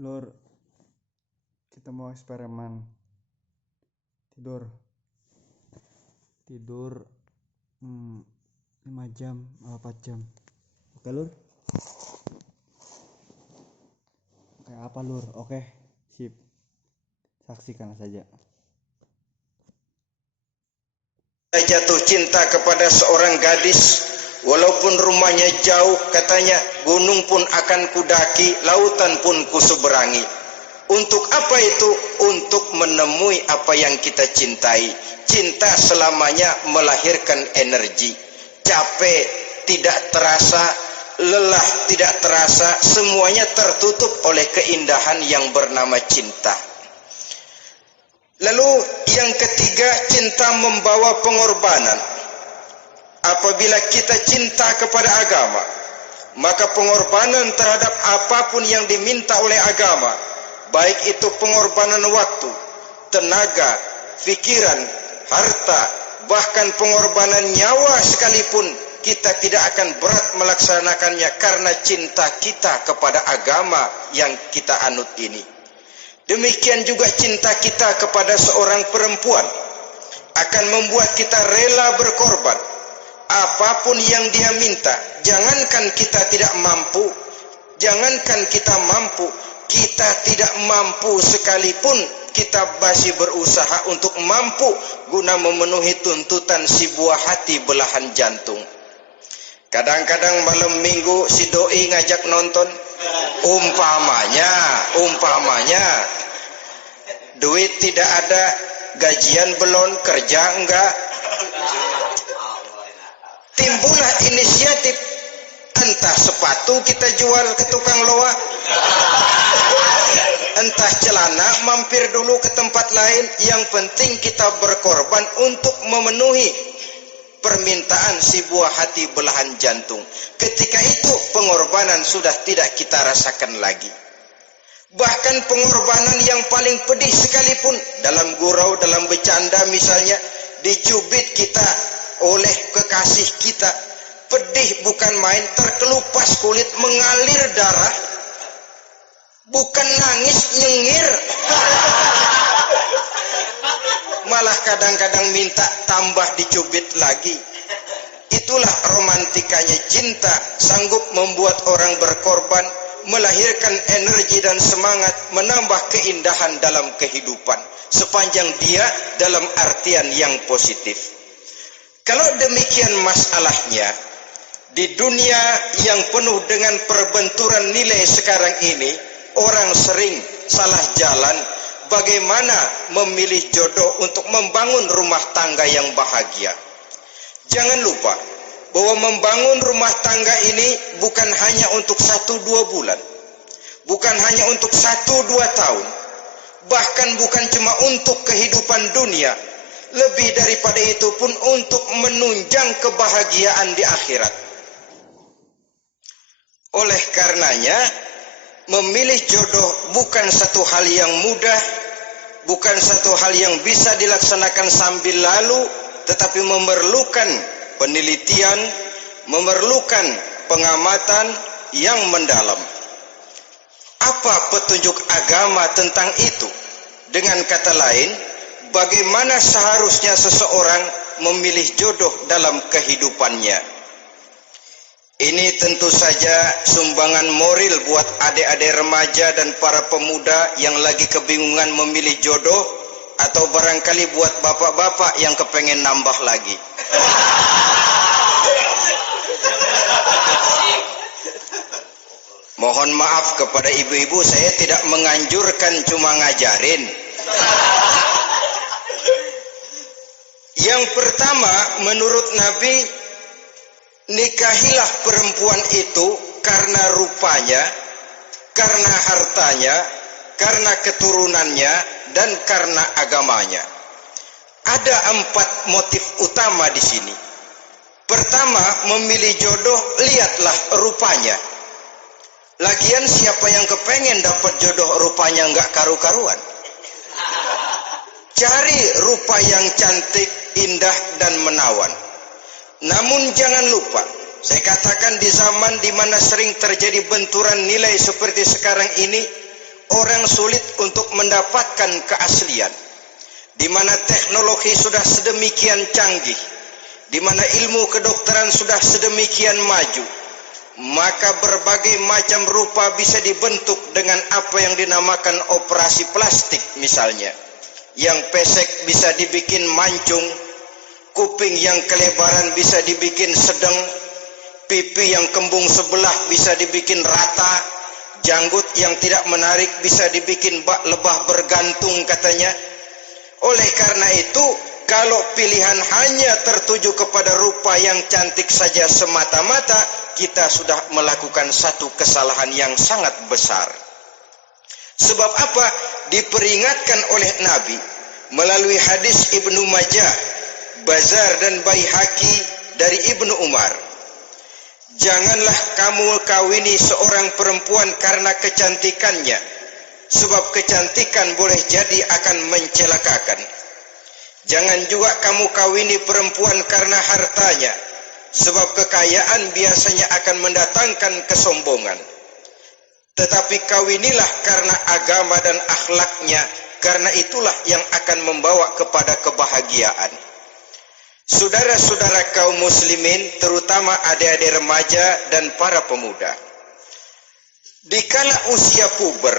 Lur, kita mau eksperimen. Tidur 5 jam, 4 jam. Oke Lur? Kayak apa Lur? Oke, sip. Saksikan saja. Jatuh cinta kepada seorang gadis, walaupun rumahnya jauh, katanya, gunung pun akan kudaki, lautan pun kuseberangi. Untuk apa itu? Untuk menemui apa yang kita cintai. Cinta selamanya melahirkan energi. Capek tidak terasa, lelah tidak terasa, semuanya tertutup oleh keindahan yang bernama cinta. Lalu yang ketiga, cinta membawa pengorbanan. Apabila kita cinta kepada agama, maka pengorbanan terhadap apapun yang diminta oleh agama, baik itu pengorbanan waktu, tenaga, pikiran, harta, bahkan pengorbanan nyawa sekalipun, kita tidak akan berat melaksanakannya karena cinta kita kepada agama yang kita anut ini. Demikian juga cinta kita kepada seorang perempuan akan membuat kita rela berkorban. Apapun yang dia minta, jangankan kita tidak mampu, kita tidak mampu sekalipun, kita masih berusaha untuk mampu guna memenuhi tuntutan si buah hati belahan jantung. Kadang-kadang malam minggu si doi ngajak nonton, umpamanya duit tidak ada, gajian belum, kerja enggak, timbullah inisiatif, entah sepatu kita jual ke tukang loa, entah celana mampir dulu ke tempat lain, yang penting kita berkorban untuk memenuhi permintaan si buah hati belahan jantung. Ketika itu pengorbanan sudah tidak kita rasakan lagi. Bahkan pengorbanan yang paling pedih sekalipun, dalam gurau, dalam bercanda misalnya, dicubit kita oleh kekasih kita, pedih bukan main, terkelupas kulit, mengalir darah, bukan nangis, nyengir, malah kadang-kadang minta tambah dicubit lagi. Itulah romantikanya cinta, sanggup membuat orang berkorban, melahirkan energi dan semangat, menambah keindahan dalam kehidupan, sepanjang dia dalam artian yang positif. Kalau demikian masalahnya, di dunia yang penuh dengan perbenturan nilai sekarang ini, orang sering salah jalan bagaimana memilih jodoh untuk membangun rumah tangga yang bahagia. Jangan lupa bahwa membangun rumah tangga ini bukan hanya untuk 1-2 bulan, bukan hanya untuk 1-2 tahun, bahkan bukan cuma untuk kehidupan dunia, lebih daripada itu pun untuk menunjang kebahagiaan di akhirat. Oleh karenanya, memilih jodoh bukan satu hal yang mudah, bukan satu hal yang bisa dilaksanakan sambil lalu, tetapi memerlukan penelitian, memerlukan pengamatan yang mendalam. Apa petunjuk agama tentang itu? Dengan kata lain, bagaimana seharusnya seseorang memilih jodoh dalam kehidupannya? Ini tentu saja sumbangan moral buat adik-adik remaja dan para pemuda yang lagi kebingungan memilih jodoh, atau barangkali buat bapak-bapak yang kepengen nambah lagi. Mohon maaf kepada ibu-ibu, saya tidak menganjurkan, cuma ngajarin. Yang pertama, menurut Nabi, nikahilah perempuan itu karena rupanya, karena hartanya, karena keturunannya, dan karena agamanya. Ada 4 motif utama di sini. Pertama, memilih jodoh, lihatlah rupanya. Lagian siapa yang kepengen dapat jodoh rupanya enggak karu-karuan? Cari rupa yang cantik, indah, dan menawan. Namun jangan lupa, saya katakan di zaman di mana sering terjadi benturan nilai seperti sekarang ini, orang sulit untuk mendapatkan keaslian. Di mana teknologi sudah sedemikian canggih, di mana ilmu kedokteran sudah sedemikian maju, maka berbagai macam rupa bisa dibentuk dengan apa yang dinamakan operasi plastik misalnya. Yang pesek bisa dibikin mancung, kuping yang kelebaran bisa dibikin sedang, pipi yang kembung sebelah bisa dibikin rata, janggut yang tidak menarik bisa dibikin bak lebah bergantung katanya. Oleh karena itu, kalau pilihan hanya tertuju kepada rupa yang cantik saja semata-mata, kita sudah melakukan satu kesalahan yang sangat besar. Sebab apa? Diperingatkan oleh Nabi melalui hadis Ibnu Majah, Bazar dan Baihaqi dari Ibnu Umar. Janganlah kamu kawini seorang perempuan karena kecantikannya, sebab kecantikan boleh jadi akan mencelakakan. Jangan juga kamu kawini perempuan karena hartanya, sebab kekayaan biasanya akan mendatangkan kesombongan. Tetapi kawinilah karena agama dan akhlaknya, karena itulah yang akan membawa kepada kebahagiaan. Saudara-saudara kaum muslimin, terutama adik-adik remaja dan para pemuda, dikala usia puber,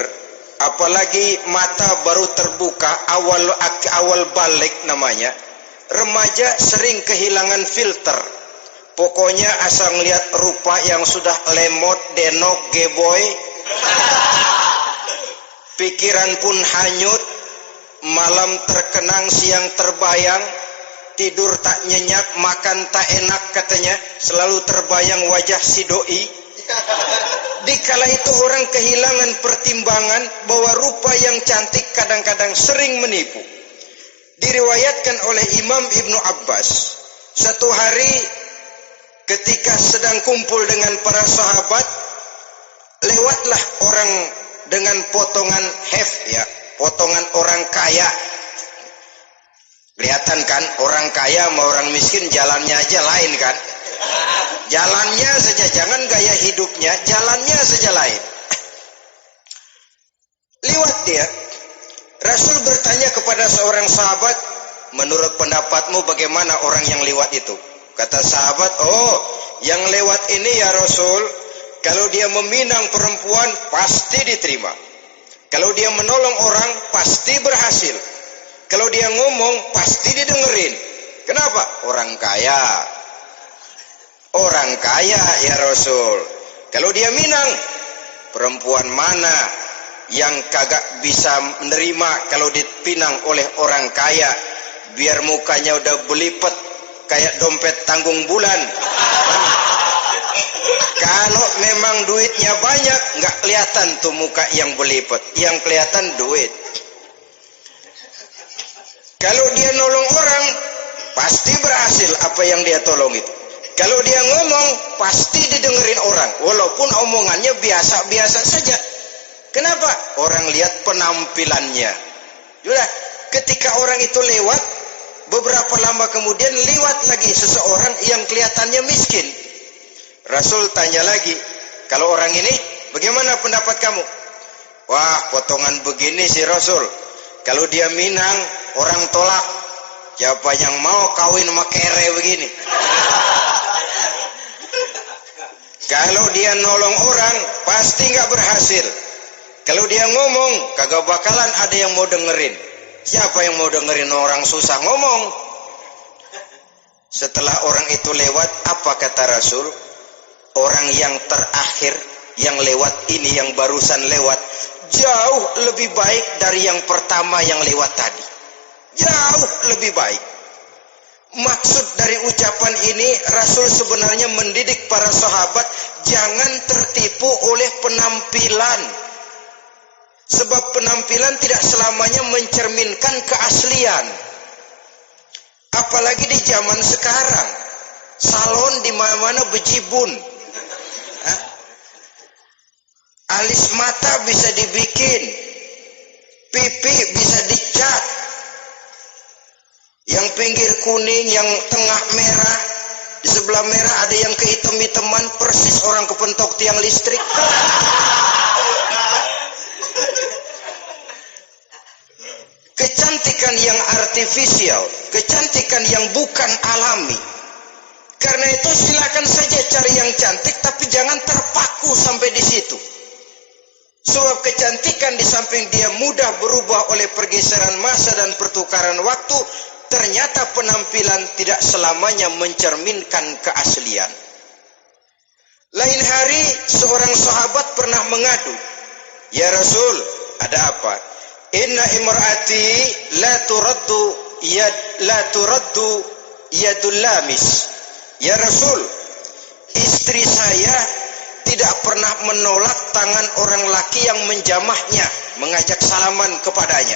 apalagi mata baru terbuka, awal balik namanya, remaja sering kehilangan filter. Pokoknya asal ngelihat rupa yang sudah lemot, denok, geboy, pikiran pun hanyut, malam terkenang, siang terbayang, tidur tak nyenyak, makan tak enak katanya, selalu terbayang wajah si doi. Dikala itu orang kehilangan pertimbangan bahwa rupa yang cantik kadang-kadang sering menipu. Diriwayatkan oleh Imam Ibnu Abbas, satu hari ketika sedang kumpul dengan para sahabat, lewatlah orang dengan potongan potongan orang kaya. Kelihatan kan, orang kaya sama orang miskin jalannya aja lain kan. Jalannya saja, jangan gaya hidupnya, jalannya saja lain. Lewat dia, Rasul bertanya kepada seorang sahabat, menurut pendapatmu bagaimana orang yang lewat itu? Kata sahabat, oh yang lewat ini ya Rasul, kalau dia meminang perempuan pasti diterima. Kalau dia menolong orang pasti berhasil. Kalau dia ngomong pasti didengerin. Kenapa? Orang kaya. Orang kaya ya Rasul. Kalau dia minang, perempuan mana yang kagak bisa menerima kalau dipinang oleh orang kaya? Biar mukanya udah belipet kayak dompet tanggung bulan. Kalau memang duitnya banyak, nggak kelihatan tuh muka yang belipet. Yang kelihatan duit. Kalau dia nolong orang, pasti berhasil apa yang dia tolong itu. Kalau dia ngomong, pasti didengerin orang. Walaupun omongannya biasa-biasa saja. Kenapa? Orang lihat penampilannya. Sudah, ketika orang itu lewat, beberapa lama kemudian lewat lagi seseorang yang kelihatannya miskin. Rasul tanya lagi, kalau orang ini, bagaimana pendapat kamu? Wah, potongan begini sih Rasul. Kalau dia minang, orang tolak. Siapa yang mau kawin sama kere begini? Kalau dia nolong orang, pasti nggak berhasil. Kalau dia ngomong, kagak bakalan ada yang mau dengerin. Siapa yang mau dengerin orang susah ngomong? Setelah orang itu lewat, apa kata Rasul? Orang yang terakhir, yang lewat ini, yang barusan lewat, jauh lebih baik dari yang pertama yang lewat tadi. Jauh lebih baik. Maksud dari ucapan ini, Rasul sebenarnya mendidik para sahabat jangan tertipu oleh penampilan. Sebab penampilan tidak selamanya mencerminkan keaslian. Apalagi di zaman sekarang, salon di mana-mana bejibun. Alis mata bisa dibikin, pipi bisa dicat, yang pinggir kuning, yang tengah merah, di sebelah merah ada yang kehitam-hitaman, persis orang kepentok tiang listrik. kecantikan yang artifisial, kecantikan yang bukan alami. Karena itu silakan saja cari yang cantik, tapi jangan terpaku sampai di situ. Sebab kecantikan di samping dia mudah berubah oleh pergeseran masa dan pertukaran waktu, ternyata penampilan tidak selamanya mencerminkan keaslian. Lain hari seorang sahabat pernah mengadu, "Ya Rasul, ada apa? Inna imraati la turaddu yadul lamis." Ya Rasul, istri saya tidak pernah menolak tangan orang laki yang menjamahnya, mengajak salaman kepadanya.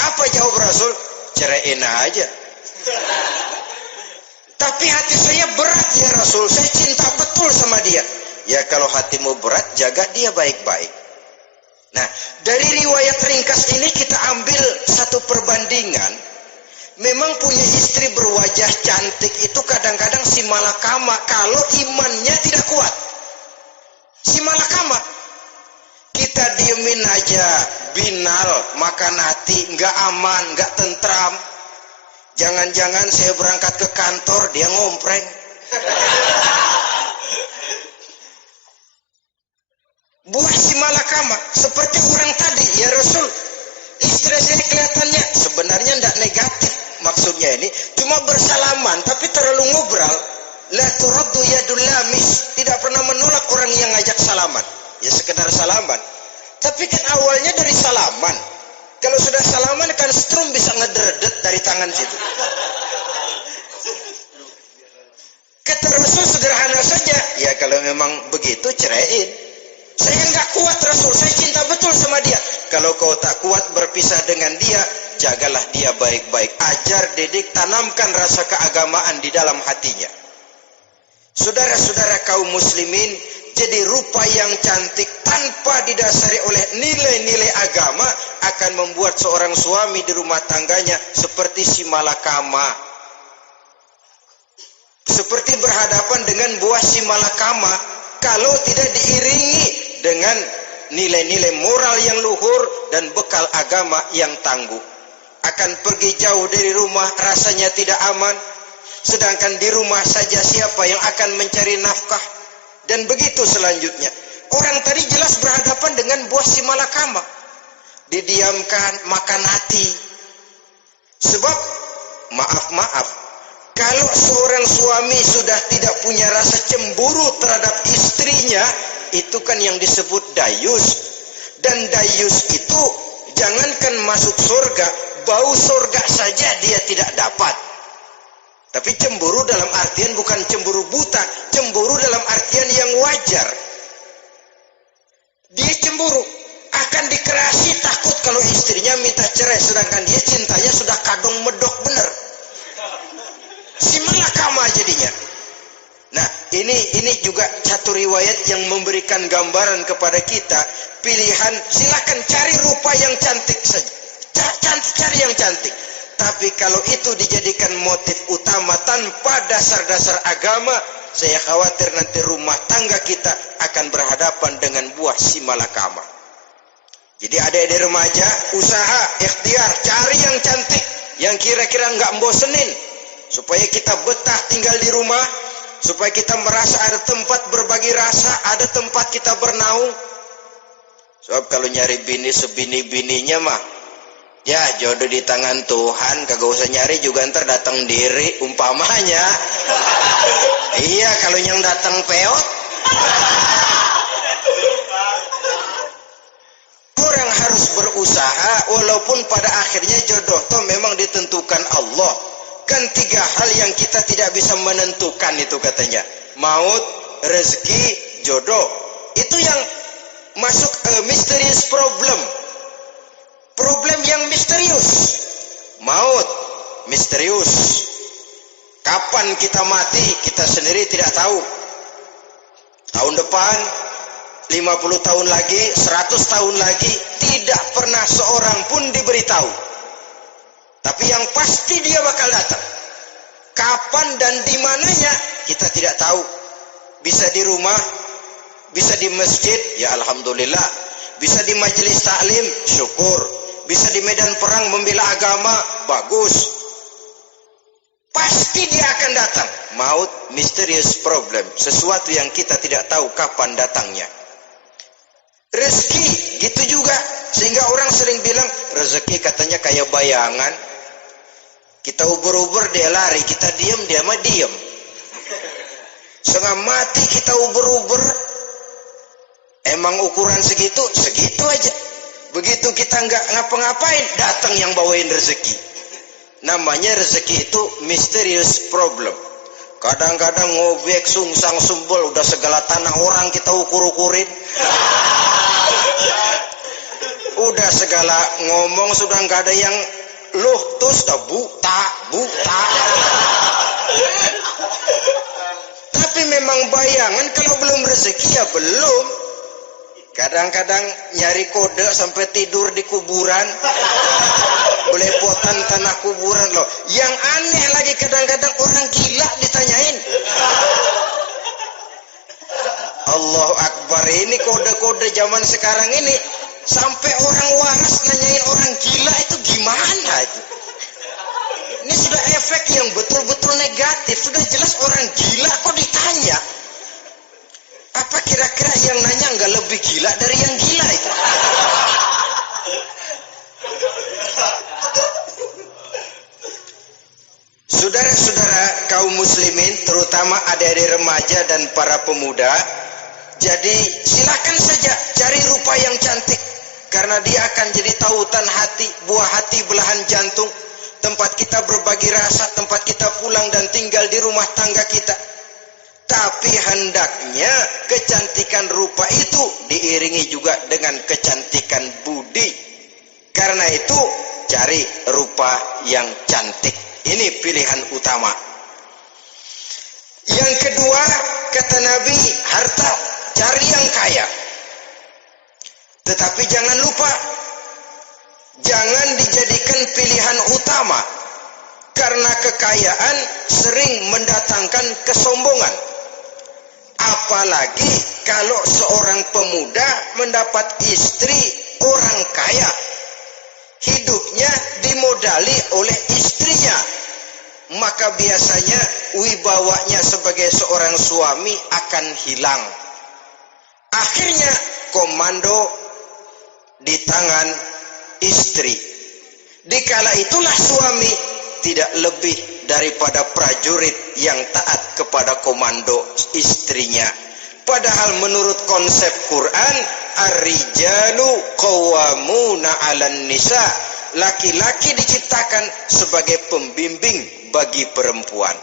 Apa jawab Rasul? Ceraiin aja. Tapi hati saya berat ya Rasul, saya cinta betul sama dia. Ya kalau hatimu berat, jaga dia baik-baik. Nah, dari riwayat ringkas ini kita ambil satu perbandingan. Memang punya istri berwajah cantik itu kadang-kadang si malakama kalau imannya tidak kuat. Si malakama. Kita diemin aja, binal, makan hati, nggak aman, nggak tentram. Jangan-jangan saya berangkat ke kantor, dia ngompreng. Buah si malakama, seperti orang tadi, ya Rasul, istri saya kelihatannya sebenarnya tidak negatif. Maksudnya ini cuma bersalaman tapi terlalu ngobrol. La turaddu yadul lamis, tidak pernah menolak orang yang ngajak salaman. Ya sekedar salaman. Tapi kan awalnya dari salaman. Kalau sudah salaman kan strum bisa ngederdet dari tangan situ. Kata Rasul sederhana saja. Ya kalau memang begitu ceraiin. Saya nggak kuat Rasul, saya cinta betul sama dia. Kalau kau tak kuat berpisah dengan dia, jagalah dia baik-baik. Ajar, didik, tanamkan rasa keagamaan di dalam hatinya. Saudara-saudara kaum muslimin, jadi rupa yang cantik tanpa didasari oleh nilai-nilai agama akan membuat seorang suami di rumah tangganya seperti si malakama. Seperti berhadapan dengan buah si malakama kalau tidak diiringi dengan nilai-nilai moral yang luhur dan bekal agama yang tangguh. Akan pergi jauh dari rumah rasanya tidak aman, sedangkan di rumah saja siapa yang akan mencari nafkah, dan begitu selanjutnya. Orang tadi jelas berhadapan dengan buah si malakama, didiamkan, makan hati. Sebab maaf, kalau seorang suami sudah tidak punya rasa cemburu terhadap istrinya, itu kan yang disebut dayus. Dan dayus itu jangankan masuk surga, bau surga saja dia tidak dapat. Tapi cemburu dalam artian bukan cemburu buta, cemburu dalam artian yang wajar. Dia cemburu, akan dikerasi takut kalau istrinya minta cerai, sedangkan dia cintanya sudah kadung medok bener. Si malakama jadinya. Nah, ini juga satu riwayat yang memberikan gambaran kepada kita pilihan. Silakan cari rupa yang cantik saja. Cari yang cantik. Tapi kalau itu dijadikan motif utama tanpa dasar-dasar agama, saya khawatir nanti rumah tangga kita akan berhadapan dengan buah si malakama. Jadi adik-adik remaja, usaha, ikhtiar, cari yang cantik, yang kira-kira nggak bosenin, supaya kita betah tinggal di rumah, supaya kita merasa ada tempat berbagi rasa, ada tempat kita bernaung. Sebab kalau nyari bini sebini-bininya mah, ya jodoh di tangan Tuhan, kagak usah nyari juga ntar datang diri umpamanya. Iya, kalau yang datang peot. Orang harus berusaha walaupun pada akhirnya jodoh toh memang ditentukan Allah. Kan 3 hal yang kita tidak bisa menentukan itu katanya. Maut, rezeki, jodoh. Itu yang masuk mysterious problem. Problem yang misterius. Maut, misterius. Kapan kita mati, kita sendiri tidak tahu. Tahun depan, 50 tahun lagi, 100 tahun lagi, tidak pernah seorang pun diberitahu. Tapi yang pasti dia bakal datang. Kapan dan di mananya, kita tidak tahu. Bisa di rumah, bisa di masjid, ya alhamdulillah. Bisa di majelis taklim, syukur. bisa di medan perang membela agama, bagus. Pasti dia akan datang. Maut, mysterious problem, sesuatu yang kita tidak tahu kapan datangnya. Rezeki, gitu juga. Sehingga orang sering bilang, rezeki katanya kayak bayangan. Kita ubur-ubur, dia lari. Kita diam, dia mah diam. Setengah mati kita ubur-ubur. Emang ukuran segitu, segitu aja. Begitu kita nggak ngapa-ngapain, datang yang bawain rezeki. Namanya rezeki itu mysterious problem. Kadang-kadang ngobek, sungsang, sumbul, udah segala tanah orang kita ukur-ukurin. Udah segala ngomong sudah nggak ada yang loh, terus dah buta. Tapi memang bayangan, kalau belum rezeki ya belum. Kadang-kadang nyari kode sampai tidur di kuburan. Belepotan tanah kuburan loh. Yang aneh lagi kadang-kadang orang gila ditanyain. Allahu Akbar, ini kode-kode zaman sekarang ini. Sampai orang waras nanyain orang gila itu gimana itu. Ini sudah efek yang betul-betul negatif. Sudah jelas orang gila kok ditanya. Apa kira-kira yang nanya nggak lebih gila dari yang gila itu? Saudara-saudara kaum muslimin, terutama adik-adik remaja dan para pemuda, jadi silakan saja cari rupa yang cantik, karena dia akan jadi tautan hati, buah hati belahan jantung, tempat kita berbagi rasa, tempat kita pulang dan tinggal di rumah tangga kita. Tapi hendaknya kecantikan rupa itu diiringi juga dengan kecantikan budi. Karena itu cari rupa yang cantik. Ini pilihan utama. Yang kedua, kata Nabi, harta, cari yang kaya. Tetapi jangan lupa, jangan dijadikan pilihan utama. Karena kekayaan sering mendatangkan kesombongan. Apalagi kalau seorang pemuda mendapat istri orang kaya. Hidupnya dimodali oleh istrinya. Maka biasanya wibawanya sebagai seorang suami akan hilang. Akhirnya komando di tangan istri. Dikala itulah suami tidak lebih daripada prajurit yang taat kepada komando istrinya. Padahal menurut konsep Quran, ar-rijalu qawwamuna 'alan nisa, laki-laki diciptakan sebagai pembimbing bagi perempuan.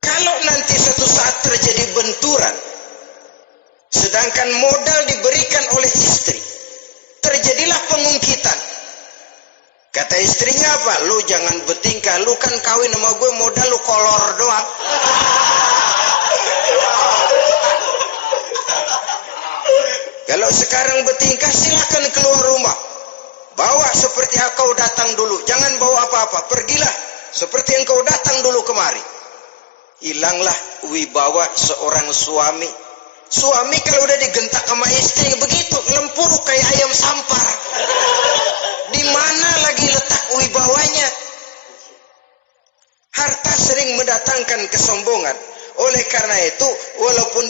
Kalau nanti suatu saat terjadi benturan, sedangkan modal diberikan oleh istri, terjadilah pengungkitan. Kata istrinya apa? Lu jangan bertingkah, lu kan kawin sama gue, modal lu kolor doang. Kalau sekarang bertingkah, silakan keluar rumah. Bawa seperti engkau datang dulu. Jangan bawa apa-apa. Pergilah seperti engkau datang dulu kemari. Hilanglah wibawa seorang suami. Suami kalau udah digentak sama istri begitu, lempuruk kayak ayam sampar. Di mana lagi letak wibawanya? Harta sering mendatangkan kesombongan. Oleh karena itu, walaupun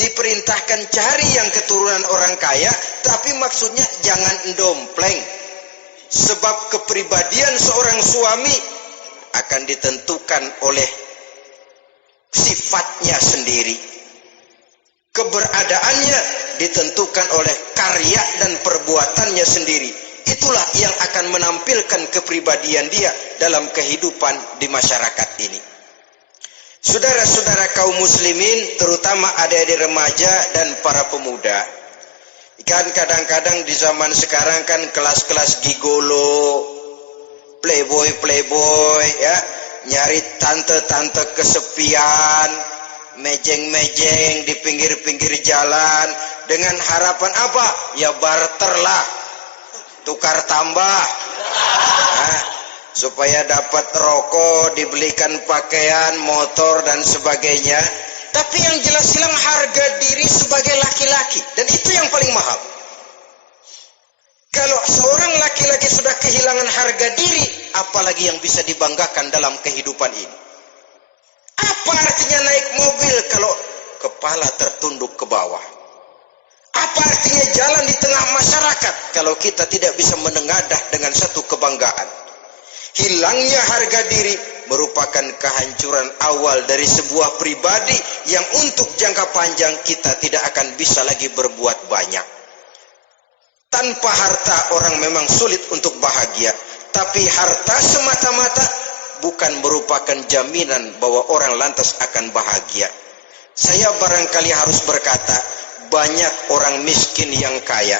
diperintahkan cari yang keturunan orang kaya, tapi maksudnya jangan dompleng. Sebab kepribadian seorang suami akan ditentukan oleh sifatnya sendiri. Keberadaannya ditentukan oleh karya dan perbuatannya sendiri. Itulah yang akan menampilkan kepribadian dia dalam kehidupan di masyarakat ini. Saudara-saudara kaum muslimin, terutama adik-adik remaja dan para pemuda, kan kadang-kadang di zaman sekarang kan kelas-kelas gigolo, playboy ya, nyari tante-tante kesepian, mejeng-mejeng di pinggir-pinggir jalan dengan harapan apa? Ya barter lah, tukar tambah. Nah, supaya dapat rokok, dibelikan pakaian, motor dan sebagainya. Tapi yang jelas hilang harga diri sebagai laki-laki, dan itu yang paling mahal. Kalau seorang laki-laki sudah kehilangan harga diri, apalagi yang bisa dibanggakan dalam kehidupan ini? Apa artinya naik mobil kalau kepala tertunduk ke bawah? Apa artinya jalan di tengah masyarakat kalau kita tidak bisa menengadah dengan satu kebanggaan? Hilangnya harga diri merupakan kehancuran awal dari sebuah pribadi yang untuk jangka panjang kita tidak akan bisa lagi berbuat banyak. Tanpa harta orang memang sulit untuk bahagia, tapi harta semata-mata bukan merupakan jaminan bahwa orang lantas akan bahagia. Saya barangkali harus berkata, banyak orang miskin yang kaya,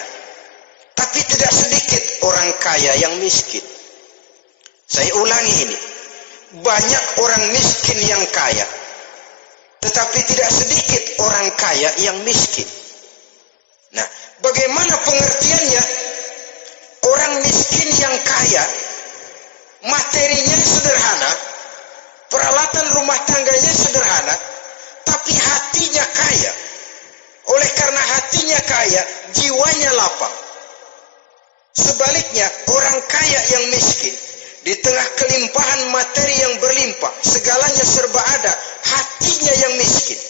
tapi tidak sedikit orang kaya yang miskin. Saya ulangi ini, banyak orang miskin yang kaya, tetapi tidak sedikit orang kaya yang miskin. Nah, bagaimana pengertiannya? Orang miskin yang kaya, materinya sederhana, peralatan rumah tangganya sederhana, tapi hatinya kaya. Oleh karena hatinya kaya, jiwanya lapang. Sebaliknya, orang kaya yang miskin, di tengah kelimpahan materi yang berlimpah, segalanya serba ada, hatinya yang miskin.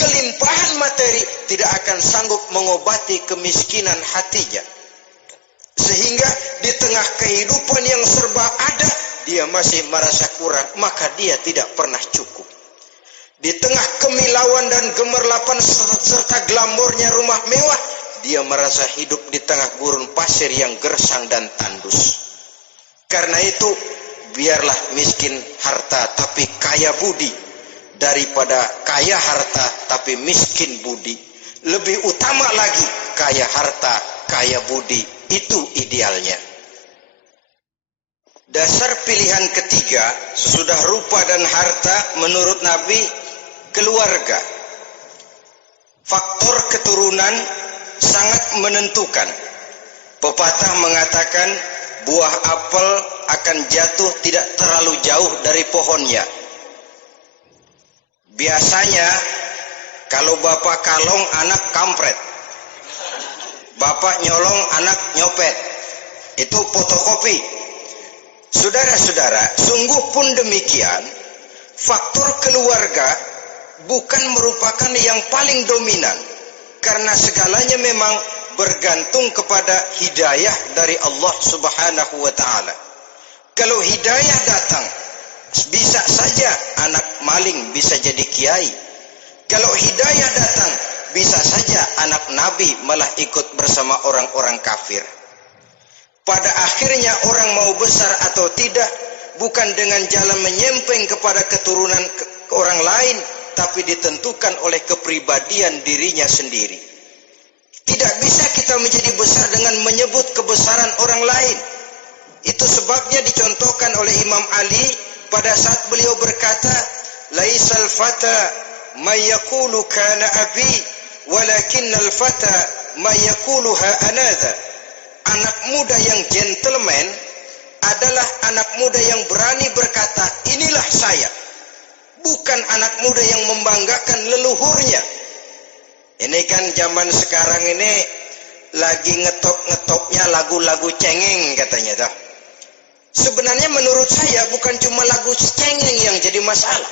Kelimpahan materi tidak akan sanggup mengobati kemiskinan hatinya. Sehingga di tengah kehidupan yang serba ada, dia masih merasa kurang, maka dia tidak pernah cukup. Di tengah kemilauan dan gemerlapan serta glamornya rumah mewah, dia merasa hidup di tengah gurun pasir yang gersang dan tandus. Karena itu, biarlah miskin harta tapi kaya budi, daripada kaya harta tapi miskin budi. Lebih utama lagi kaya harta, kaya budi. Itu idealnya. Dasar pilihan ketiga, sesudah rupa dan harta, menurut Nabi, keluarga. Faktor keturunan sangat menentukan. Pepatah mengatakan, buah apel akan jatuh tidak terlalu jauh dari pohonnya. Biasanya, kalau bapak kalong, anak kampret. Bapak nyolong, anak nyopet. Itu fotokopi. Saudara-saudara, sungguh pun demikian, faktor keluarga bukan merupakan yang paling dominan, karena segalanya memang bergantung kepada hidayah dari Allah Subhanahu wa ta'ala. Kalau hidayah datang, bisa saja anak maling bisa jadi kiai. Kalau hidayah datang, bisa saja anak nabi malah ikut bersama orang-orang kafir. Pada akhirnya orang mau besar atau tidak, bukan dengan jalan menyempeng kepada keturunan orang lain, tapi ditentukan oleh kepribadian dirinya sendiri. Tidak bisa kita menjadi besar dengan menyebut kebesaran orang lain. Itu sebabnya dicontohkan oleh Imam Ali pada saat beliau berkata, laisal fata may yaqulu kana abi walakinnal fata may yaquluha anadha. Anak muda yang gentleman adalah anak muda yang berani berkata, inilah saya. Bukan anak muda yang membanggakan leluhurnya. Ini kan zaman sekarang ini lagi ngetop-ngetopnya lagu-lagu cengeng katanya toh. Sebenarnya menurut saya bukan cuma lagu cengeng yang jadi masalah.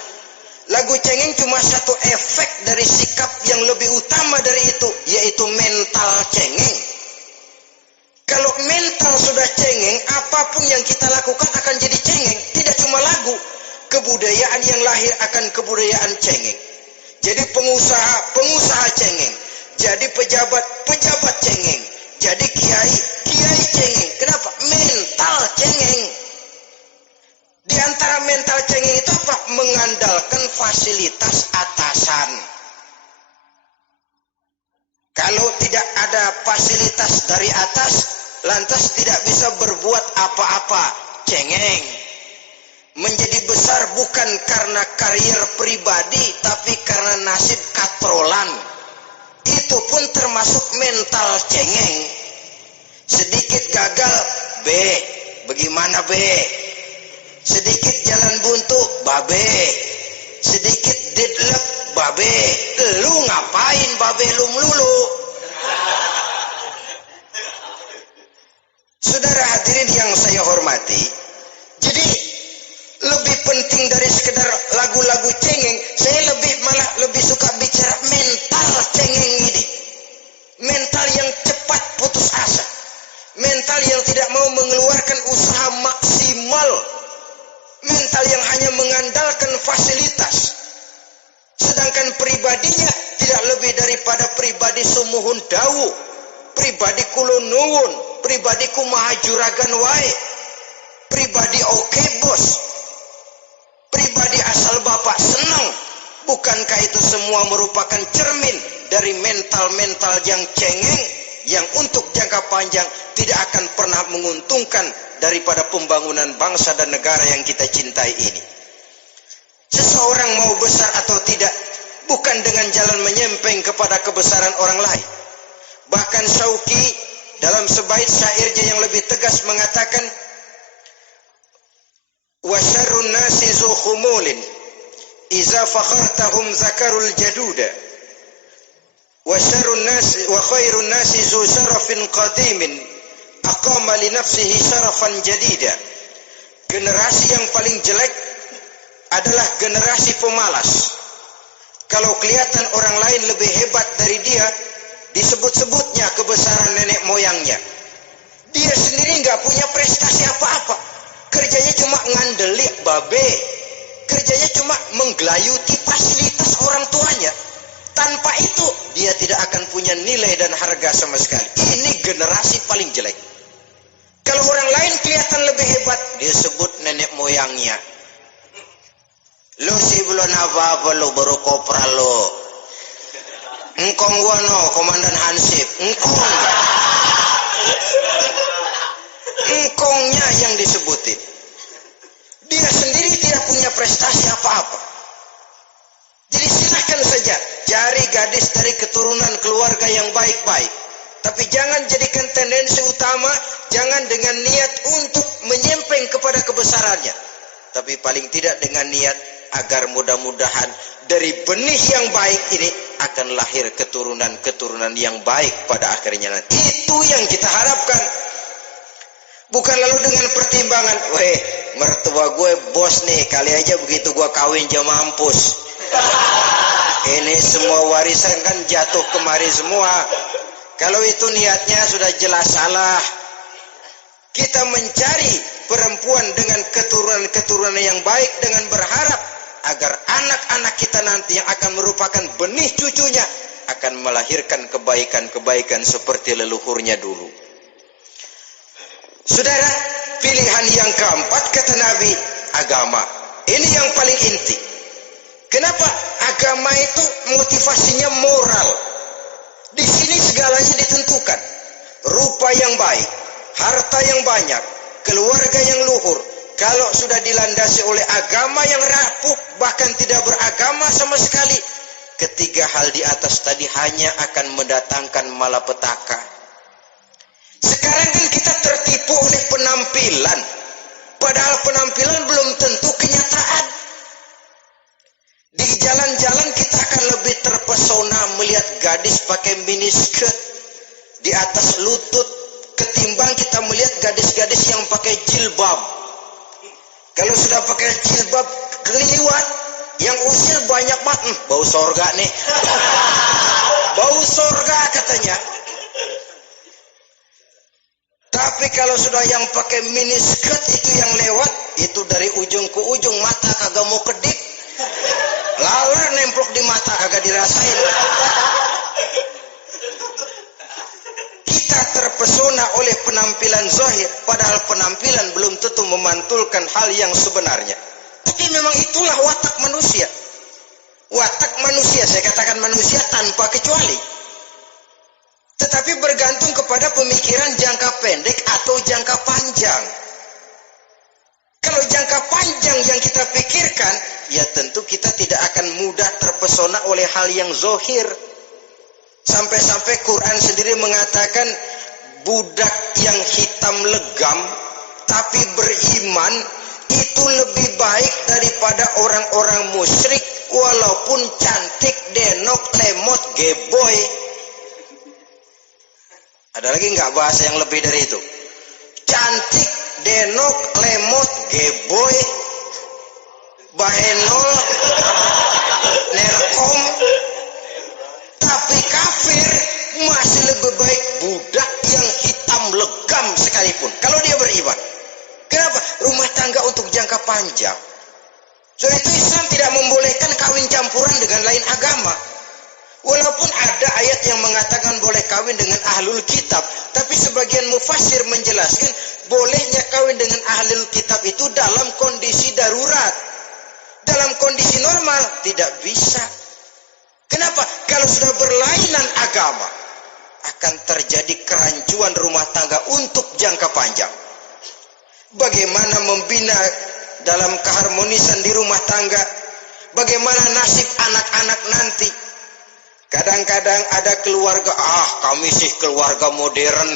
Lagu cengeng cuma satu efek dari sikap yang lebih utama dari itu, yaitu mental cengeng. Kalau mental sudah cengeng, apapun yang kita lakukan akan jadi cengeng. Tidak cuma lagu, kebudayaan yang lahir akan kebudayaan cengeng. Jadi pengusaha cengeng, jadi pejabat cengeng, jadi kiai cengeng. Kenapa? Mental cengeng. Di antara mental cengeng itu apa? Mengandalkan fasilitas atasan. Kalau tidak ada fasilitas dari atas, lantas tidak bisa berbuat apa-apa, cengeng. Menjadi besar bukan karena karier pribadi, tapi karena nasib katrolan. Itu pun termasuk mental cengeng. Sedikit gagal, B. Bagaimana B? Sedikit jalan buntu, babe. Sedikit deadlock, babe. Lu ngapain babe lu melulu? Saudara hadirin yang saya hormati, jadi lebih penting dari sekedar lagu-lagu cengeng, saya malah lebih suka bicara mental cengeng ini. Mental yang cepat putus asa. Mental yang tidak mau mengeluarkan usaha maksimal. Mental yang hanya mengandalkan fasilitas. Sedangkan pribadinya tidak lebih daripada pribadi sumuhun dawu, pribadi kulonuwun, pribadi kumaha juragan wae, pribadi oke bos, pribadi asal bapak senang. Bukankah itu semua merupakan cermin dari mental-mental yang cengeng yang untuk jangka panjang tidak akan pernah menguntungkan daripada pembangunan bangsa dan negara yang kita cintai ini. Seseorang mau besar atau tidak bukan dengan jalan menyempeng kepada kebesaran orang lain. Bahkan Syauqi dalam sebait syairnya yang lebih tegas mengatakan, wa syarrun nasi zu khumulin iza fakhartahum zakarul jaduda wa syarrun nasi wa khairun nasi zu syarafin qadimin aqama li nafsihi syarafan jadida. Generasi yang paling jelek adalah generasi pemalas. Kalau kelihatan orang lain lebih hebat dari dia, disebut-sebutnya kebesaran nenek moyangnya. Dia sendiri nggak punya prestasi apa-apa. Kerjanya cuma ngandelik babe. Kerjanya cuma menggelayuti fasilitas orang tuanya. Tanpa itu dia tidak akan punya nilai dan harga sama sekali. Ini generasi paling jelek. Kalau orang lain kelihatan lebih hebat, dia sebut nenek moyangnya. Lo sih belum apa-apa lo, baru kopral lo. Engkong gua no, komandan Hansip. Engkongnya yang disebutin. Dia sendiri tidak punya prestasi apa-apa. Jadi silahkan saja cari gadis dari keturunan keluarga yang baik-baik. Tapi jangan jadikan tendensi utama, jangan dengan niat untuk menyempeng kepada kebesarannya. Tapi paling tidak dengan niat agar mudah-mudahan dari benih yang baik ini akan lahir keturunan-keturunan yang baik pada akhirnya nanti. Itu yang kita harapkan. Bukan lalu dengan pertimbangan, weh mertua gue bos nih, kali aja begitu gue kawin dia mampus. Ini semua warisan kan jatuh kemari semua. Kalau itu niatnya sudah jelas salah. Kita mencari perempuan dengan keturunan-keturunan yang baik dengan berharap agar anak-anak kita nanti yang akan merupakan benih cucunya akan melahirkan kebaikan-kebaikan seperti leluhurnya dulu. Saudara, pilihan yang keempat kata Nabi, agama. Ini yang paling inti. Kenapa? Agama itu motivasinya moral. Di sini segalanya ditentukan. Rupa yang baik, harta yang banyak, keluarga yang luhur. Kalau sudah dilandasi oleh agama yang rapuh, bahkan tidak beragama sama sekali, ketiga hal di atas tadi hanya akan mendatangkan malapetaka. Sekarang kan kita tertipu oleh penampilan, padahal penampilan belum tentu kenyataan. Di jalan-jalan kita akan lebih terpesona melihat gadis pakai miniskirt di atas lutut ketimbang kita melihat gadis-gadis yang pakai jilbab. Kalau sudah pakai jilbab keliwat, yang usil banyak banget, bau sorga nih. Bau sorga katanya. Tapi kalau sudah yang pakai miniskirt itu yang lewat, itu dari ujung ke ujung mata kagak mau kedip. Laler nemplok di mata kagak dirasain. Kita terpesona oleh penampilan zahir, padahal penampilan belum tentu memantulkan hal yang sebenarnya. Tapi memang itulah watak manusia. Watak manusia, saya katakan manusia tanpa kecuali. Tetapi bergantung kepada pemikiran jangka pendek atau jangka panjang. Kalau jangka panjang yang kita pikirkan, ya tentu kita tidak akan mudah terpesona oleh hal yang zahir. Sampai-sampai Quran sendiri mengatakan budak yang hitam legam tapi beriman itu lebih baik daripada orang-orang musyrik walaupun cantik, denok, lemot, geboy. Ada lagi nggak bahasa yang lebih dari itu? cantik, denok, lemot, geboy, bahenol, nerkom, tapi kafir masih lebih baik budak yang hitam legam sekalipun kalau dia beriman. Kenapa? Rumah tangga untuk jangka panjang. So itu Islam tidak membolehkan kawin campuran dengan lain agama. Walaupun ada ayat yang mengatakan boleh kawin dengan ahlul kitab, tapi sebagian mufassir menjelaskan bolehnya kawin dengan ahlul kitab itu dalam kondisi darurat. Dalam kondisi normal tidak bisa. Kenapa? Kalau sudah berlainan agama, akan terjadi kerancuan rumah tangga untuk jangka panjang. Bagaimana membina dalam keharmonisan di rumah tangga? Bagaimana nasib anak-anak nanti? Kadang-kadang ada keluarga, kami sih keluarga modern.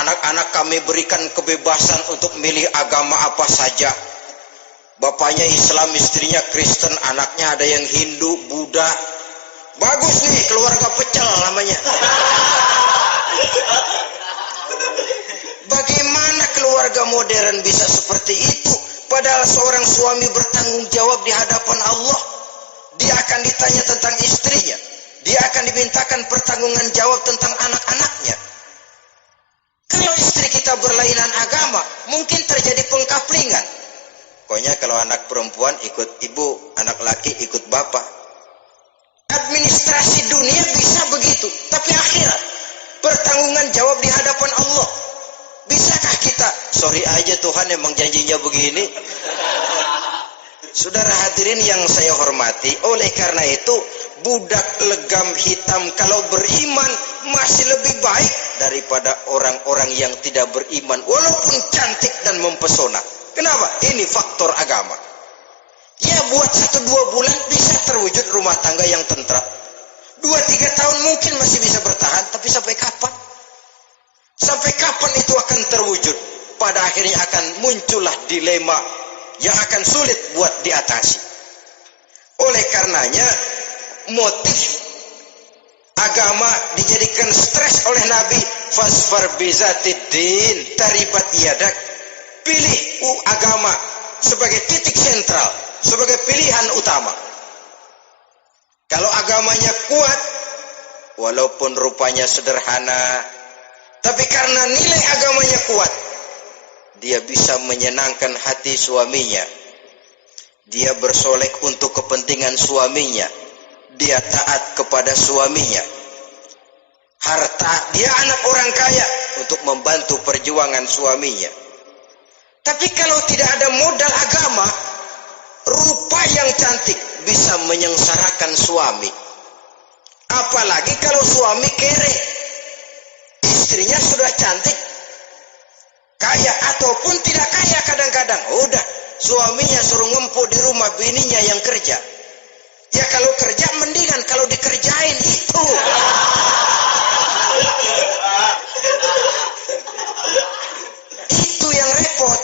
Anak-anak kami berikan kebebasan untuk milih agama apa saja. Bapaknya Islam, istrinya Kristen, anaknya ada yang Hindu, Buddha. Bagus nih, keluarga pecel namanya. Bagaimana keluarga modern bisa seperti itu? Padahal seorang suami bertanggung jawab di hadapan Allah. Dia akan ditanya tentang istrinya. Dia akan dimintakan pertanggungan jawab tentang anak-anaknya. Kalau istri kita berlainan agama, mungkin terjadi pengkaplingan. Pokoknya kalau anak perempuan ikut ibu, anak laki ikut bapak. Administrasi dunia bisa begitu, tapi akhirat pertanggungan jawab di hadapan Allah. Bisakah kita? Sorry aja Tuhan emang janjinya begini. Saudara hadirin yang saya hormati, oleh karena itu budak legam hitam kalau beriman masih lebih baik daripada orang-orang yang tidak beriman walaupun cantik dan mempesona. Kenapa? Ini faktor agama. Ya buat 1-2 bulan bisa terwujud rumah tangga yang tentram. 2-3 tahun mungkin masih bisa bertahan, tapi sampai kapan? Sampai kapan itu akan terwujud? Pada akhirnya akan muncullah dilema yang akan sulit buat diatasi. Oleh karenanya motif agama dijadikan stres oleh Nabi. Fasfar bizatiddin taribat yadak. Pilih agama sebagai titik sentral, sebagai pilihan utama. Kalau agamanya kuat, walaupun rupanya sederhana, tapi karena nilai agamanya kuat, dia bisa menyenangkan hati suaminya. Dia bersolek untuk kepentingan suaminya. Dia taat kepada suaminya. Harta, dia anak orang kaya untuk membantu perjuangan suaminya. Tapi kalau tidak ada modal agama, rupa yang cantik bisa menyengsarakan suami. Apalagi kalau suami kere. Istrinya sudah cantik, kaya ataupun tidak kaya kadang-kadang. Udah, suaminya suruh ngempuk di rumah, bininya yang kerja. Ya kalau kerja mendingan kalau dikerjain itu. Itu yang repot.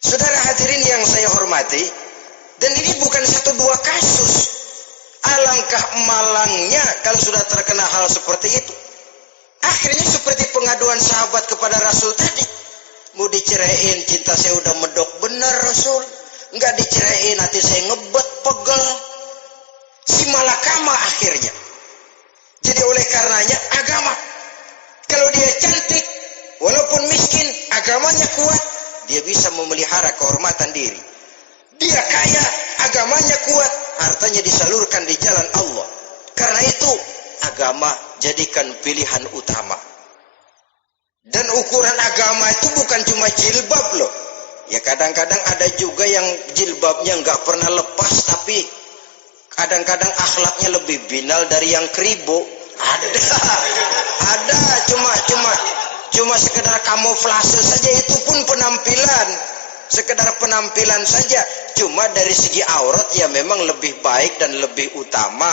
Saudara hadirin yang saya hormati, dan ini bukan 1-2 kasus. Alangkah malangnya kalau sudah terkena hal seperti itu. Akhirnya seperti pengaduan sahabat kepada Rasul tadi. Mau diceraiin, cinta saya udah medok bener Rasul. Enggak diceraiin, hati saya ngebet, pegel. Si malakama akhirnya. Jadi oleh karenanya agama. Kalau dia cantik, walaupun miskin, agamanya kuat, dia bisa memelihara kehormatan diri. Dia kaya, agamanya kuat, hartanya disalurkan di jalan Allah. Karena itu, agama jadikan pilihan utama. Dan ukuran agama itu bukan cuma jilbab loh. Ya kadang-kadang ada juga yang jilbabnya nggak pernah lepas, tapi kadang-kadang akhlaknya lebih binal dari yang kribo. Ada cuma sekedar kamuflase saja, itu pun penampilan, sekedar penampilan saja. Cuma dari segi aurat ya memang lebih baik dan lebih utama,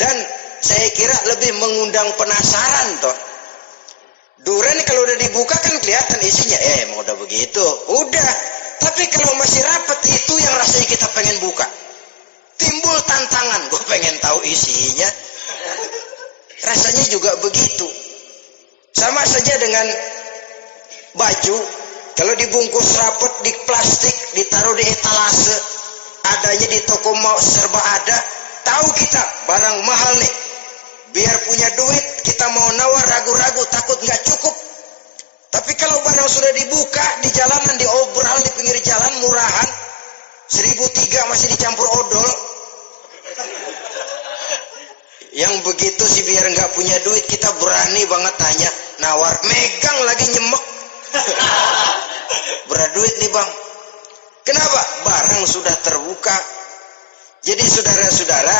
dan saya kira lebih mengundang penasaran toh. Duren kalau udah dibuka kan kelihatan isinya, emang udah begitu, udah. Tapi kalau masih rapat, itu yang rasanya kita pengen buka. Timbul tantangan, gue pengen tahu isinya. Rasanya juga begitu. Sama saja dengan Baju kalau dibungkus rapat di plastik, ditaruh di etalase, adanya di toko mau serba ada. Tahu kita barang mahal nih, biar punya duit kita mau nawar ragu-ragu, takut nggak cukup. Tapi kalau barang sudah dibuka di jalanan, diobral di pinggir jalan murahan, 1.003 masih dicampur odol. Yang begitu sih biar nggak punya duit kita berani banget tanya, nawar, megang lagi nyemek. Berat duit nih bang. Kenapa? Barang sudah terbuka. Jadi saudara-saudara,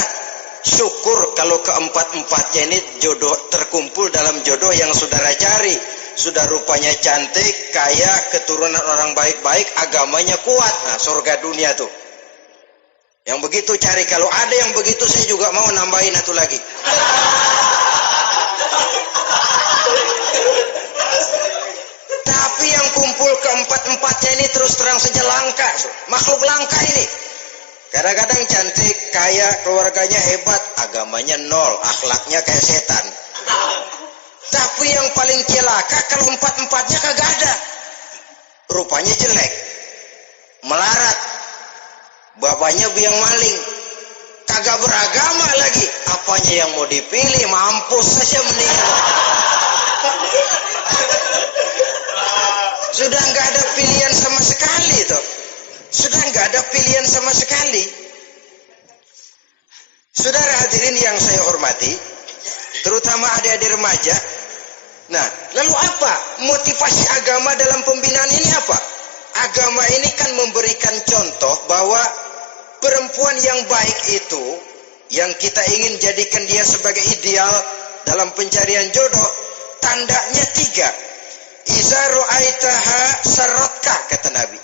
syukur kalau keempat-empatnya ini jodoh terkumpul dalam jodoh yang saudara cari. Sudah rupanya cantik, kaya, keturunan orang baik-baik, agamanya kuat. Nah, surga dunia tuh. Yang begitu cari. Kalau ada yang begitu saya juga mau nambahin satu lagi. Tapi yang kumpul keempat-empatnya ini terus terang saja langka. Makhluk langka ini. Kadang-kadang cantik, kaya, keluarganya hebat, agamanya nol, akhlaknya kayak setan. Tapi yang paling celaka kalau empat-empatnya kagak ada. Rupanya jelek, melarat, bapaknya biang maling, kagak beragama lagi. Apanya yang mau dipilih? Mampus saja mendingan. Sudah nggak ada pilihan sama sekali tuh. Sudah nggak ada pilihan sama sekali. Saudara hadirin yang saya hormati, terutama adik-adik remaja. Nah, lalu apa motivasi agama dalam pembinaan ini apa? Agama ini kan memberikan contoh bahwa perempuan yang baik itu, yang kita ingin jadikan dia sebagai ideal dalam pencarian jodoh, tandanya 3. Iza ra'aitaha sarratka, kata Nabi.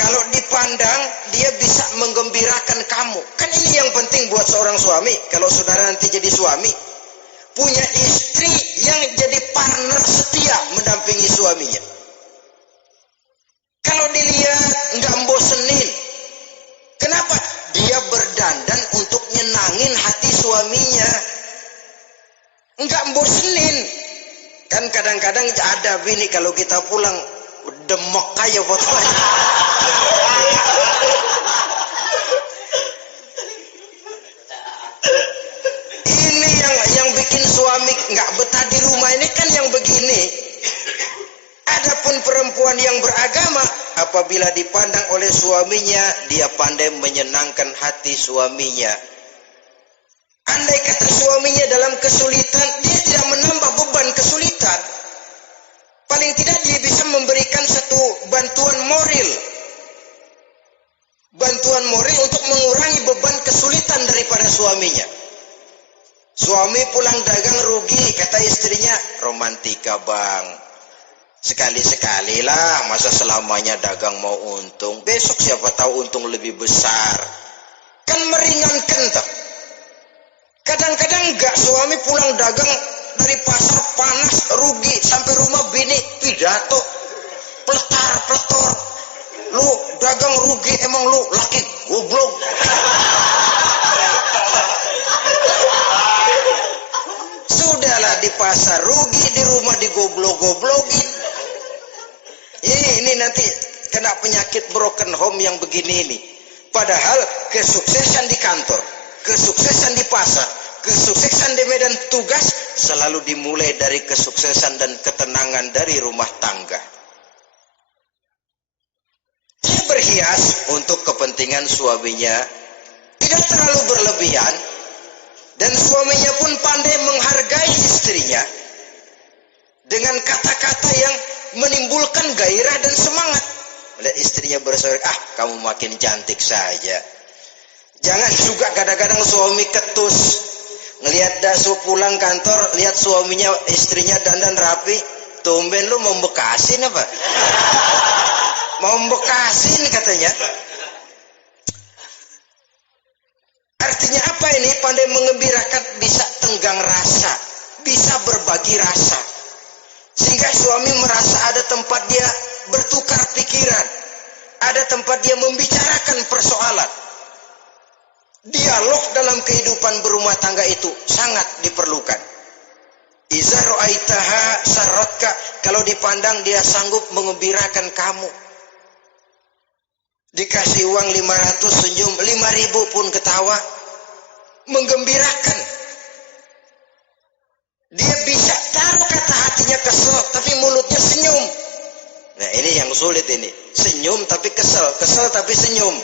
Kalau dipandang, dia bisa menggembirakan kamu. Kan ini yang penting buat seorang suami. Kalau saudara nanti jadi suami, punya istri yang jadi partner setia mendampingi suaminya. Kalau dilihat nggak bosenin. Kenapa? Dia berdandan untuk nyenangin hati suaminya. Nggak bosenin. Kan kadang-kadang ada bini kalau kita pulang demek aja fotonya. Ini yang bikin suami nggak betah di rumah ini kan yang begini. Adapun perempuan yang beragama, apabila dipandang oleh suaminya, dia pandai menyenangkan hati suaminya. Andai kata suaminya dalam kesulitan, dia tidak menambah beban kesulitan. Paling tidak dia bisa memberikan satu bantuan moral. Bantuan moral untuk mengurangi beban kesulitan daripada suaminya. Suami pulang dagang rugi, kata istrinya, romantika bang. Sekali-sekali lah, masa selamanya dagang mau untung. Besok siapa tahu untung lebih besar. Kan meringankan toh. Kadang-kadang enggak, suami pulang dagang dari pasar panas, rugi, sampai rumah bini pidato, peletar-peletor. Lu dagang rugi, emang lu laki goblok. Sudahlah di pasar rugi, di rumah digoblok-goblokin. Ini nanti kena penyakit broken home yang begini ini. Padahal kesuksesan di kantor, kesuksesan di pasar, kesuksesan di medan tugas selalu dimulai dari kesuksesan dan ketenangan dari rumah tangga. Dia berhias untuk kepentingan suaminya, tidak terlalu berlebihan, dan suaminya pun pandai menghargai istrinya dengan kata-kata yang menimbulkan gairah dan semangat. Melihat istrinya bersorak, kamu makin cantik saja. Jangan juga kadang-kadang suami ketus. Ngelihat dasu pulang kantor, lihat suaminya, istrinya dandan rapi, tumben lu mau bekasin apa? Mau bekasin katanya. Artinya apa ini? Pandai mengembirakan, bisa tenggang rasa, bisa berbagi rasa. Sehingga suami merasa ada tempat dia bertukar pikiran, ada tempat dia membicarakan persoalan. Dialog dalam kehidupan berumah tangga itu sangat diperlukan. Iza ra'aitaha sarratka, kalau dipandang dia sanggup mengembirakan kamu. Dikasih uang 500 senyum, 5.000 pun ketawa, menggembirakan. Dia bisa taruh kata hatinya kesel, tapi mulutnya senyum. Nah ini yang sulit ini, senyum tapi kesel, kesel tapi senyum.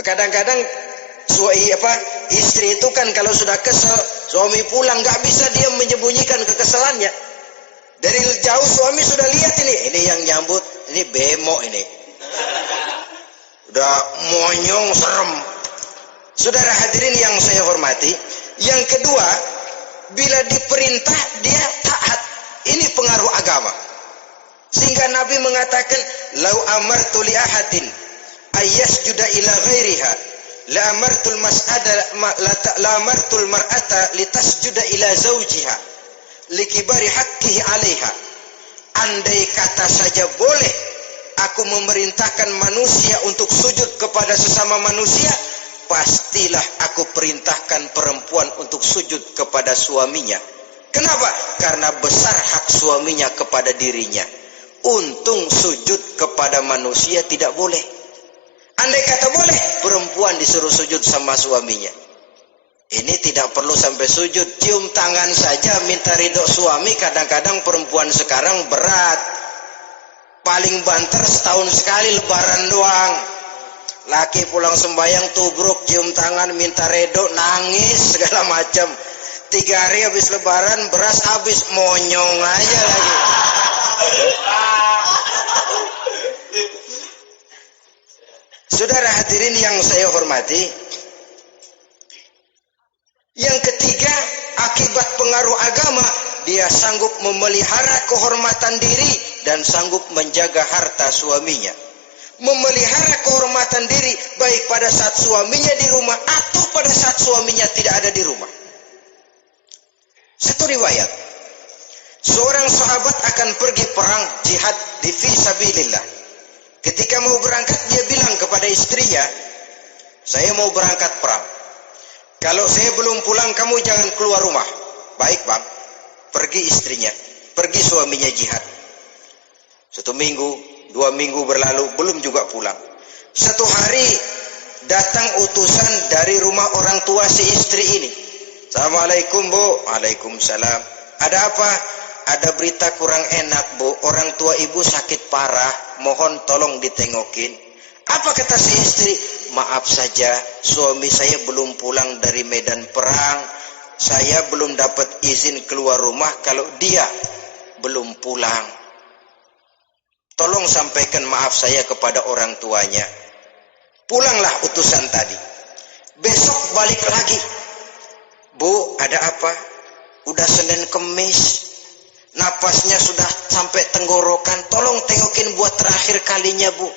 Kadang-kadang istri itu kan kalau sudah kesel, suami pulang nggak bisa dia menyembunyikan kekesalannya. Dari jauh suami sudah lihat ini yang nyambut, ini bemo ini. Udah monyong serem. Saudara hadirin yang saya hormati, yang kedua, bila diperintah dia taat. Ini pengaruh agama. Sehingga Nabi mengatakan, "Lau amartu li ahadin ayyasjuda ila ghairiha, la amartul mar'ata litasjuda ila zawjiha likibari haqqihi 'alaiha." Andai kata saja boleh aku memerintahkan manusia untuk sujud kepada sesama manusia, pastilah aku perintahkan perempuan untuk sujud kepada suaminya. Kenapa? Karena besar hak suaminya kepada dirinya. Untung sujud kepada manusia tidak boleh. Andai kata boleh, perempuan disuruh sujud sama suaminya. Ini tidak perlu sampai sujud, cium tangan saja minta ridho suami. Kadang-kadang perempuan sekarang berat. Paling banter setahun sekali lebaran doang. Laki pulang sembahyang tubruk, cium tangan minta ridho, nangis segala macam. 3 hari habis lebaran beras habis, monyong aja lagi. Saudara hadirin yang saya hormati, yang ketiga, akibat pengaruh agama, dia sanggup memelihara kehormatan diri dan sanggup menjaga harta suaminya. Memelihara kehormatan diri baik pada saat suaminya di rumah atau pada saat suaminya tidak ada di rumah. Satu riwayat, seorang sahabat akan pergi perang jihad di fisabilillah. Ketika mau berangkat dia bilang kepada istrinya, "Saya mau berangkat perang. Kalau saya belum pulang kamu jangan keluar rumah." "Baik bang." Pergi istrinya, pergi suaminya jihad. 1 minggu, 2 minggu berlalu, belum juga pulang. Satu hari datang utusan dari rumah orang tua si istri ini. "Assalamualaikum bu." "Waalaikumsalam." "Ada apa?" "Ada berita kurang enak bu, orang tua ibu sakit parah, mohon tolong ditengokin." "Apa?" kata si istri. "Maaf saja, suami saya belum pulang dari medan perang. Saya belum dapat izin keluar rumah kalau dia belum pulang. Tolong sampaikan maaf saya kepada orang tuanya." Pulanglah utusan tadi. Besok balik lagi. "Bu, ada apa?" "Udah Senin Kemis. Napasnya sudah sampai tenggorokan. Tolong tengokin buat terakhir kalinya bu.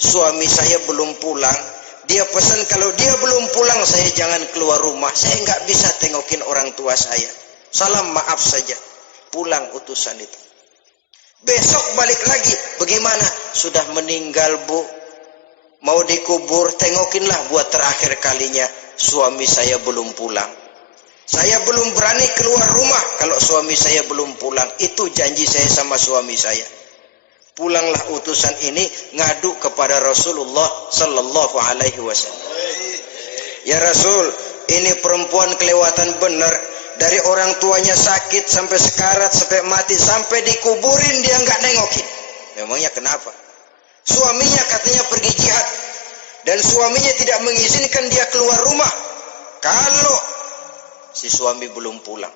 Suami saya belum pulang. Dia pesan kalau dia belum pulang saya jangan keluar rumah. Saya nggak bisa tengokin orang tua saya. Salam maaf saja." Pulang utusan itu. Besok balik lagi. "Bagaimana?" "Sudah meninggal bu. Mau dikubur, tengokinlah buat terakhir kalinya. Suami saya belum pulang. Saya belum berani keluar rumah kalau suami saya belum pulang. Itu janji saya sama suami saya." Pulanglah utusan ini ngadu kepada Rasulullah sallallahu alaihi wasallam. "Ya Rasul, ini perempuan kelewatan benar. Dari orang tuanya sakit sampai sekarat, sampai mati, sampai dikuburin dia nggak nengokin." "Memangnya kenapa?" "Suaminya katanya pergi jihad dan suaminya tidak mengizinkan dia keluar rumah kalau si suami belum pulang."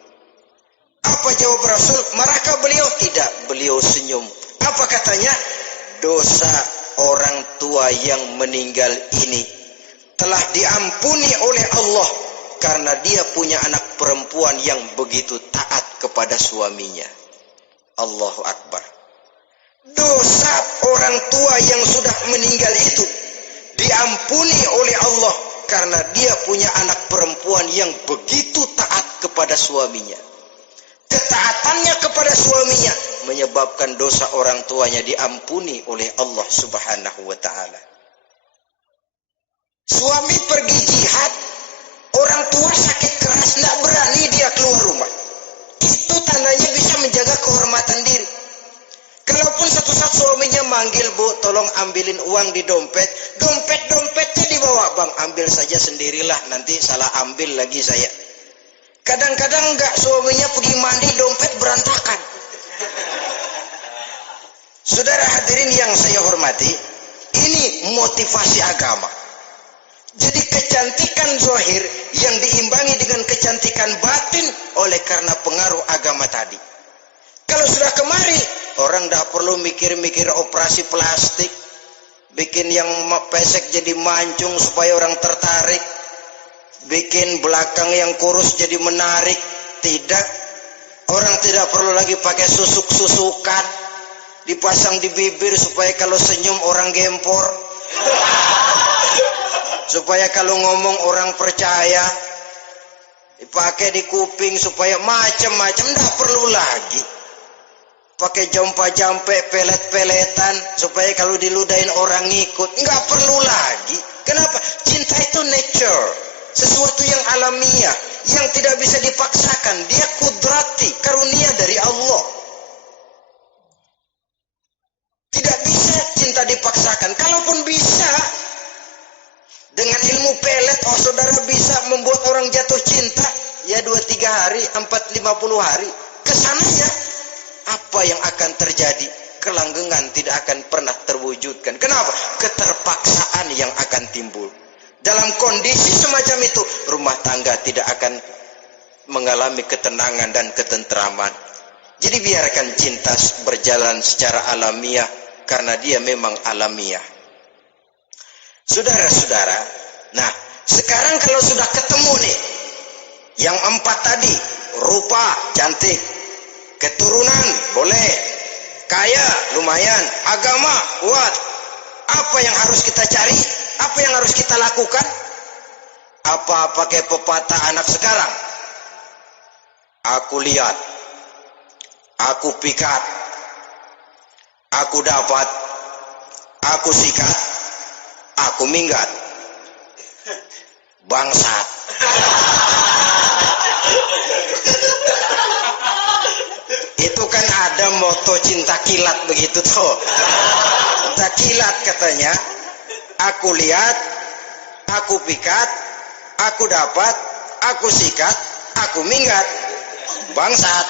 Apa jawab Rasul? Marahkah beliau? Tidak, beliau senyum. Apa katanya? "Dosa orang tua yang meninggal ini telah diampuni oleh Allah karena dia punya anak perempuan yang begitu taat kepada suaminya." Allahu Akbar. Dosa orang tua yang sudah meninggal itu diampuni oleh Allah karena dia punya anak perempuan yang begitu taat kepada suaminya. Ketaatannya kepada suaminya menyebabkan dosa orang tuanya diampuni oleh Allah Subhanahu wa taala. Suami pergi jihad, orang tua sakit keras, tidak berani dia keluar rumah. keselamatan diri. Kalaupun satu saat suaminya manggil, Bu, tolong ambilin uang di dompet. Dompetnya dibawa, Bang, ambil saja sendirilah, nanti salah ambil lagi saya. Kadang-kadang enggak, suaminya pergi mandi, dompet berantakan. Saudara hadirin yang saya hormati, ini motivasi agama. Jadi kecantikan zahir yang diimbangi dengan kecantikan batin oleh karena pengaruh agama tadi. Kalau sudah kemari, orang tidak perlu mikir-mikir operasi plastik, bikin yang pesek jadi mancung supaya orang tertarik, bikin belakang yang kurus jadi menarik. Tidak, orang tidak perlu lagi pakai susuk-susukan, dipasang di bibir supaya kalau senyum orang gempor, supaya kalau ngomong orang percaya, dipakai di kuping supaya macam-macam. Tidak perlu lagi pakai jompa-jampe, pelet-peletan supaya kalau diludahin orang ngikut. Nggak perlu lagi. Kenapa? Cinta itu nature, sesuatu yang alamiah, yang tidak bisa dipaksakan. Dia kudrati, karunia dari Allah. Tidak bisa cinta dipaksakan. Kalaupun bisa, dengan ilmu pelet, oh saudara bisa membuat orang jatuh cinta, ya 2-3 hari, 4-50 hari. Kesananya, apa yang akan terjadi? Kelanggengan tidak akan pernah terwujudkan. Kenapa? Keterpaksaan yang akan timbul. Dalam kondisi semacam itu, rumah tangga tidak akan mengalami ketenangan dan ketentraman. Jadi biarkan cinta berjalan secara alamiah, karena dia memang alamiah. Saudara-saudara, nah sekarang kalau sudah ketemu nih, yang 4 tadi, rupa cantik, keturunan boleh, kaya lumayan, agama kuat. Apa yang harus kita cari? Apa yang harus kita lakukan? Apa pakai pepatah anak sekarang? Aku lihat, aku pikat, aku dapat, aku sikat, aku minggat. Bangsat. Itu kan ada moto cinta kilat begitu tuh. Cinta kilat katanya, aku lihat, aku pikat, aku dapat, aku sikat, aku minggat. Bangsat.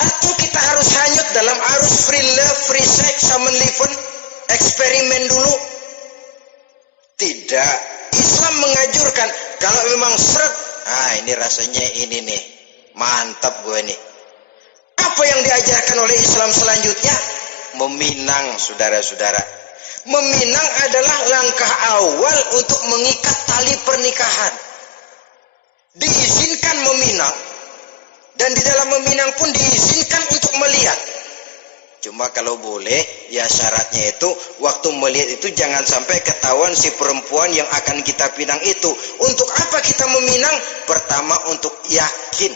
Atau kita harus hanyut dalam arus free love, free sex, sama liven, eksperimen dulu? Tidak. Islam mengajurkan kalau memang seret, ini rasanya ini nih, mantap gue nih. Apa yang diajarkan oleh Islam selanjutnya? Meminang, saudara-saudara. Meminang adalah langkah awal untuk mengikat tali pernikahan. Diizinkan meminang, dan di dalam meminang pun diizinkan untuk melihat. Cuma kalau boleh, ya syaratnya itu waktu melihat itu jangan sampai ketahuan si perempuan yang akan kita pinang itu. Untuk apa kita meminang? Pertama, untuk yakin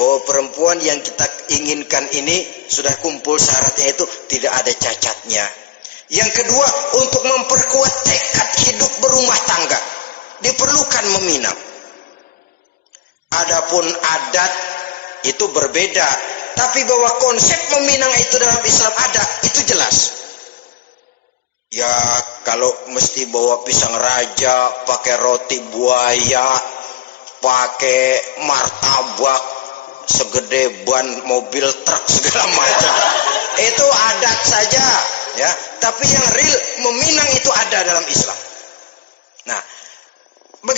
bahwa perempuan yang kita inginkan ini sudah kumpul syaratnya, itu tidak ada cacatnya. Yang kedua, untuk memperkuat tekad hidup berumah tangga, diperlukan meminang. Adapun adat itu berbeda, tapi bahwa konsep meminang itu dalam Islam ada, itu jelas. Ya kalau mesti bawa pisang raja, pakai roti buaya, pakai martabak segede ban mobil truk segala macam, itu adat saja ya. Tapi yang real meminang itu ada dalam Islam. Nah,